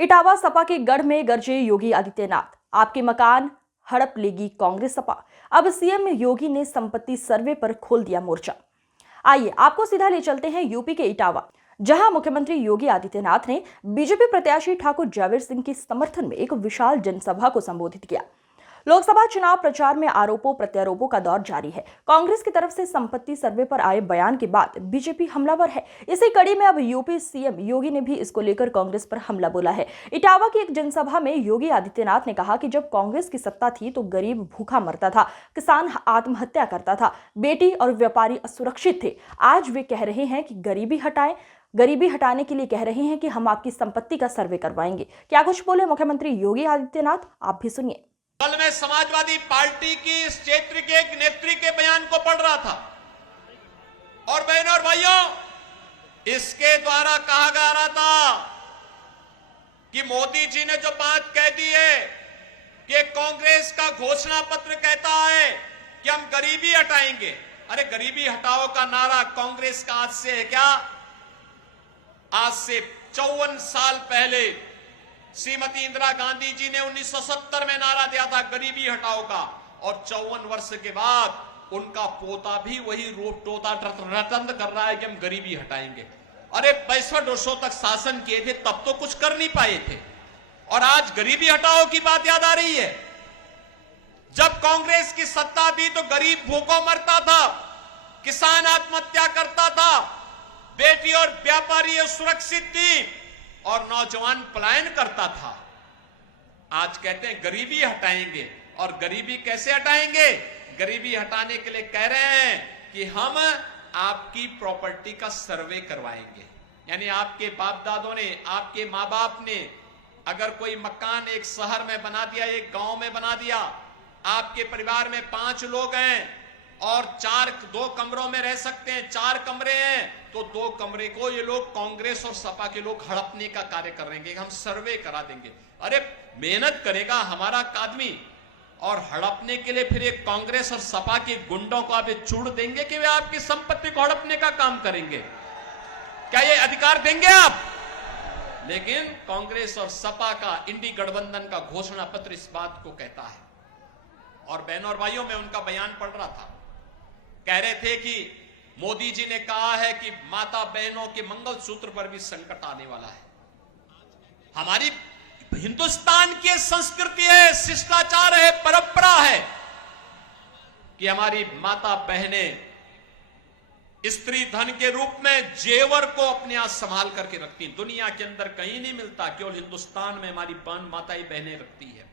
इटावा सपा के गढ़ में गरजे योगी आदित्यनाथ, आपके मकान हड़प लेगी कांग्रेस सपा। अब सीएम योगी ने संपत्ति सर्वे पर खोल दिया मोर्चा। आइए आपको सीधा ले चलते हैं यूपी के इटावा, जहां मुख्यमंत्री योगी आदित्यनाथ ने बीजेपी प्रत्याशी ठाकुर जयवीर सिंह के समर्थन में एक विशाल जनसभा को संबोधित किया। लोकसभा चुनाव प्रचार में आरोपों प्रत्यारोपों का दौर जारी है। कांग्रेस की तरफ से संपत्ति सर्वे पर आए बयान के बाद बीजेपी हमलावर है। इसी कड़ी में अब यूपी सीएम योगी ने भी इसको लेकर कांग्रेस पर हमला बोला है। इटावा की एक जनसभा में योगी आदित्यनाथ ने कहा कि जब कांग्रेस की सत्ता थी तो गरीब भूखा मरता था, किसान आत्महत्या करता था, बेटी और व्यापारी असुरक्षित थे। आज वे कह रहे हैं कि गरीबी हटाने के लिए कह रहे हैं कि हम आपकी संपत्ति का सर्वे करवाएंगे। क्या कुछ बोले मुख्यमंत्री योगी आदित्यनाथ, आप भी सुनिए। कल मैं समाजवादी पार्टी की इस क्षेत्र के एक नेत्री के बयान को पढ़ रहा था और बहनों और भाइयों, इसके द्वारा कहा जा रहा था कि मोदी जी ने जो बात कह दी है कि कांग्रेस का घोषणा पत्र कहता है कि हम गरीबी हटाएंगे। अरे गरीबी हटाओ का नारा कांग्रेस का आज से है क्या? आज से 54 साल पहले श्रीमती इंदिरा गांधी जी ने 1970 में नारा दिया था गरीबी हटाओ का, और 54 वर्ष के बाद उनका पोता भी वही रूप टोता रटंत कर रहा है कि हम गरीबी हटाएंगे। अरे 62 वर्षों तक शासन किए थे, तब तो कुछ कर नहीं पाए थे, और आज गरीबी हटाओ की बात याद आ रही है। जब कांग्रेस की सत्ता थी तो गरीब भूखों मरता था, किसान आत्महत्या करता था, बेटी और व्यापारी सुरक्षित थी और नौजवान पलायन करता था। आज कहते हैं गरीबी हटाएंगे, और गरीबी कैसे हटाएंगे? गरीबी हटाने के लिए कह रहे हैं कि हम आपकी प्रॉपर्टी का सर्वे करवाएंगे। यानी आपके बाप दादों ने, आपके मां बाप ने अगर कोई मकान एक शहर में बना दिया, एक गांव में बना दिया, आपके परिवार में 5 लोग हैं और 2 कमरों में रह सकते हैं, 4 कमरे हैं, तो 2 कमरे को ये लोग कांग्रेस और सपा के लोग हड़पने का कार्य करेंगे, हम सर्वे करा देंगे। अरे मेहनत करेगा हमारा आदमी, और हड़पने के लिए फिर एक कांग्रेस और सपा के गुंडों को आप चूड़ देंगे कि वे आपकी संपत्ति को हड़पने का काम करेंगे? क्या ये अधिकार देंगे आप? लेकिन कांग्रेस और सपा का इंडी गठबंधन का घोषणा पत्र इस बात को कहता है। और बहनों और भाइयों, मैं उनका बयान पढ़ रहा था, कह रहे थे कि मोदी जी ने कहा है कि माता बहनों के मंगलसूत्र पर भी संकट आने वाला है। हमारी हिंदुस्तान की संस्कृति है, शिष्टाचार है, परंपरा है कि हमारी माता बहनें स्त्री धन के रूप में जेवर को अपने यहां संभाल करके रखती हैं। दुनिया के अंदर कहीं नहीं मिलता, केवल हिंदुस्तान में हमारी माताएं बहनें रखती है।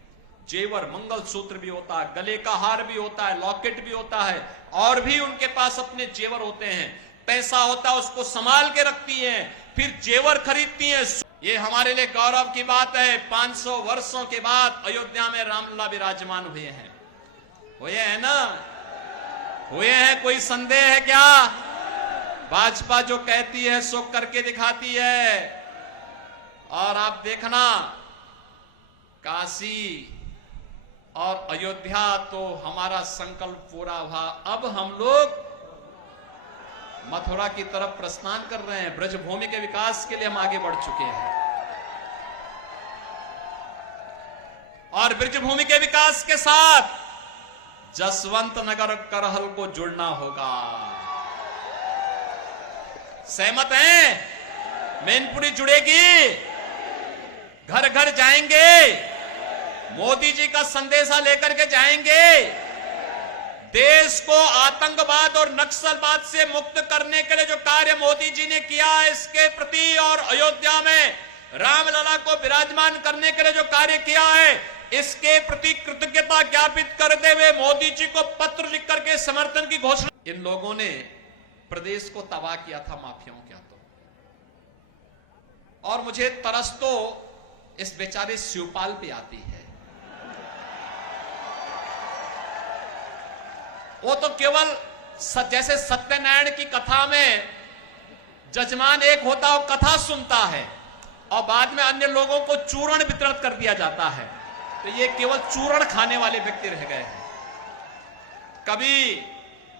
जेवर, मंगलसूत्र भी होता है, गले का हार भी होता है, लॉकेट भी होता है, और भी उनके पास अपने जेवर होते हैं। पैसा होता है, उसको संभाल के रखती हैं, फिर जेवर खरीदती हैं। ये हमारे लिए गौरव की बात है। 500 वर्षों के बाद अयोध्या में रामलला विराजमान हुए हैं। हुए हैं ना? हुए हैं, कोई संदेह है क्या? भाजपा जो कहती है सो करके दिखाती है। और आप देखना, काशी और अयोध्या तो हमारा संकल्प पूरा हुआ। अब हम लोग मथुरा की तरफ प्रस्थान कर रहे हैं। ब्रजभूमि के विकास के लिए हम आगे बढ़ चुके हैं, और ब्रजभूमि के विकास के साथ जसवंत नगर करहल को जुड़ना होगा। सहमत हैं? मैनपुरी जुड़ेगी, घर घर जाएंगे, मोदी जी का संदेशा लेकर के जाएंगे। देश को आतंकवाद और नक्सलवाद से मुक्त करने के लिए जो कार्य मोदी जी ने किया है इसके प्रति, और अयोध्या में रामलला को विराजमान करने के लिए जो कार्य किया है इसके प्रति कृतज्ञता ज्ञापित करते हुए मोदी जी को पत्र लिख करके समर्थन की घोषणा। इन लोगों ने प्रदेश को तबाह किया था माफियाओं के हाथों, और मुझे तरस तो इस बेचारे शिवपाल पे आती है। वो तो केवल जैसे सत्यनारायण की कथा में जजमान एक होता है, वो कथा सुनता है और बाद में अन्य लोगों को चूर्ण वितरित कर दिया जाता है। तो ये केवल चूर्ण खाने वाले व्यक्ति रह गए हैं। कभी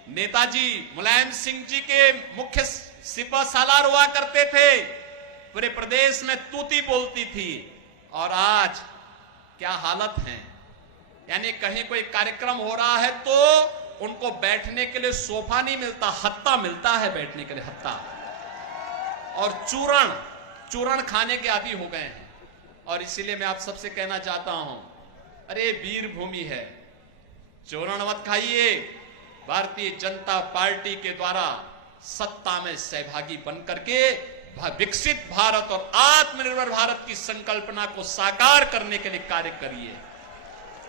नेताजी मुलायम सिंह जी के मुख्य सिपह सालार हुआ करते थे, पूरे प्रदेश में तूती बोलती थी, और आज क्या हालत है, यानी कहीं कोई कार्यक्रम हो रहा है तो उनको बैठने के लिए सोफा नहीं मिलता, हत्ता मिलता है बैठने के लिए, हत्ता। और चूरण खाने के आदी हो गए हैं। और इसीलिए मैं आप सबसे कहना चाहता हूं, अरे वीर भूमि है, चूरण मत खाइए। भारतीय जनता पार्टी के द्वारा सत्ता में सहभागी बनकर के विकसित भारत और आत्मनिर्भर भारत की संकल्पना को साकार करने के लिए कार्य करिए।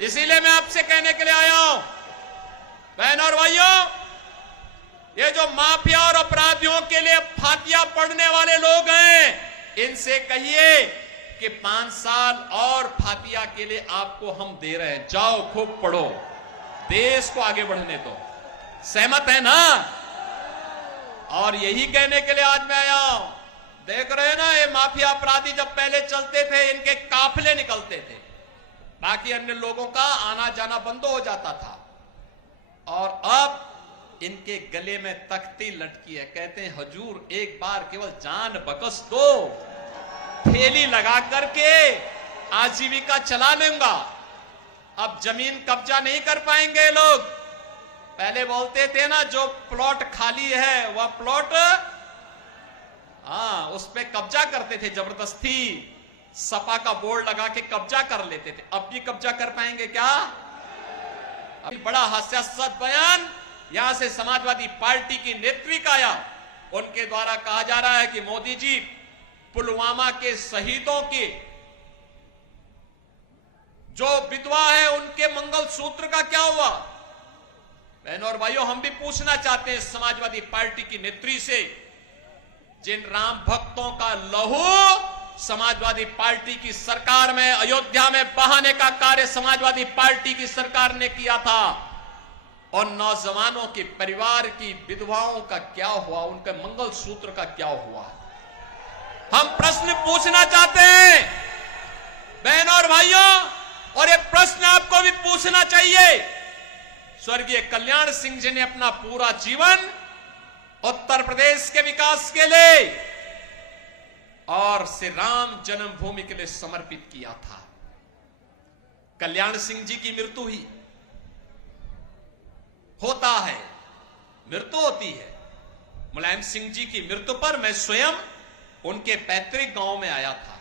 इसीलिए मैं आपसे कहने के लिए आया हूं, बहनों और भाइयों, ये जो माफिया और अपराधियों के लिए फातिया पढ़ने वाले लोग हैं, इनसे कहिए कि 5 साल और फातिया के लिए आपको हम दे रहे हैं, जाओ खूब पढ़ो, देश को आगे बढ़ने दो। सहमत है ना? और यही कहने के लिए आज मैं आया हूं। देख रहे हैं ना, ये माफिया अपराधी जब पहले चलते थे, इनके काफिले निकलते थे, बाकी अन्य लोगों का आना जाना बंद हो जाता था। और अब इनके गले में तख्ती लटकी है, कहते हैं हुजूर एक बार केवल जान बख्श दो, थैली लगा करके आजीविका चला लूंगा। अब जमीन कब्जा नहीं कर पाएंगे लोग। पहले बोलते थे ना, जो प्लॉट खाली है वह प्लॉट, उस पे कब्जा करते थे जबरदस्ती, सपा का बोर्ड लगा के कब्जा कर लेते थे। अब भी कब्जा कर पाएंगे क्या? अभी बड़ा हास्यास्पद बयान यहां से समाजवादी पार्टी की नेत्री का आया। उनके द्वारा कहा जा रहा है कि मोदी जी, पुलवामा के शहीदों के जो विधवा है उनके मंगलसूत्र का क्या हुआ? बहनों और भाइयों, हम भी पूछना चाहते हैं समाजवादी पार्टी की नेत्री से, जिन राम भक्तों का लहू समाजवादी पार्टी की सरकार में अयोध्या में बहाने का कार्य समाजवादी पार्टी की सरकार ने किया था, और नौजवानों के परिवार की विधवाओं का क्या हुआ, उनके मंगलसूत्र का क्या हुआ? हम प्रश्न पूछना चाहते हैं बहनों और भाइयों, और ये प्रश्न आपको भी पूछना चाहिए। स्वर्गीय कल्याण सिंह जी ने अपना पूरा जीवन उत्तर प्रदेश के विकास के लिए और श्री राम जन्मभूमि के लिए समर्पित किया था। कल्याण सिंह जी की मृत्यु हुई, होता है, मृत्यु होती है। मुलायम सिंह जी की मृत्यु पर मैं स्वयं उनके पैतृक गांव में आया था,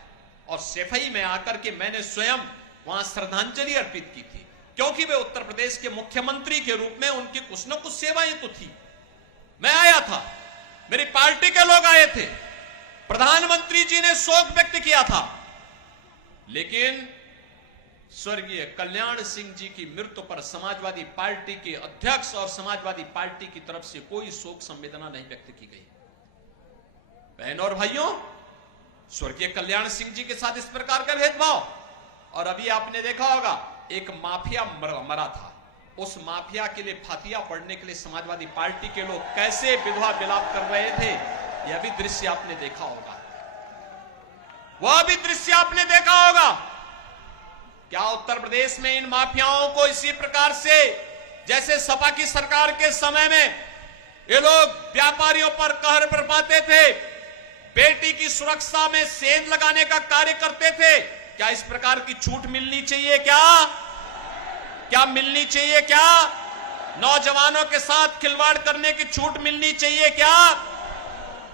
और सैफई में आकर के मैंने स्वयं वहां श्रद्धांजलि अर्पित की थी, क्योंकि वे उत्तर प्रदेश के मुख्यमंत्री के रूप में उनकी कुछ न कुछ सेवाएं तो थी। मैं आया था, मेरी पार्टी के लोग आए थे, प्रधानमंत्री जी ने शोक व्यक्त किया था, लेकिन स्वर्गीय कल्याण सिंह जी की मृत्यु पर समाजवादी पार्टी के अध्यक्ष और समाजवादी पार्टी की तरफ से कोई शोक संवेदना नहीं व्यक्त की गई। बहनों और भाइयों, स्वर्गीय कल्याण सिंह जी के साथ इस प्रकार का भेदभाव, और अभी आपने देखा होगा एक माफिया मरा था, उस माफिया के लिए फातिया पढ़ने के लिए समाजवादी पार्टी के लोग कैसे विधवा विलाप कर रहे थे, यह भी दृश्य आपने देखा होगा, वह भी दृश्य आपने देखा होगा। क्या उत्तर प्रदेश में इन माफियाओं को इसी प्रकार से, जैसे सपा की सरकार के समय में ये लोग व्यापारियों पर कहर बरपाते थे, बेटी की सुरक्षा में सेंध लगाने का कार्य करते थे, क्या इस प्रकार की छूट मिलनी चाहिए? क्या मिलनी चाहिए? क्या नौजवानों के साथ खिलवाड़ करने की छूट मिलनी चाहिए? क्या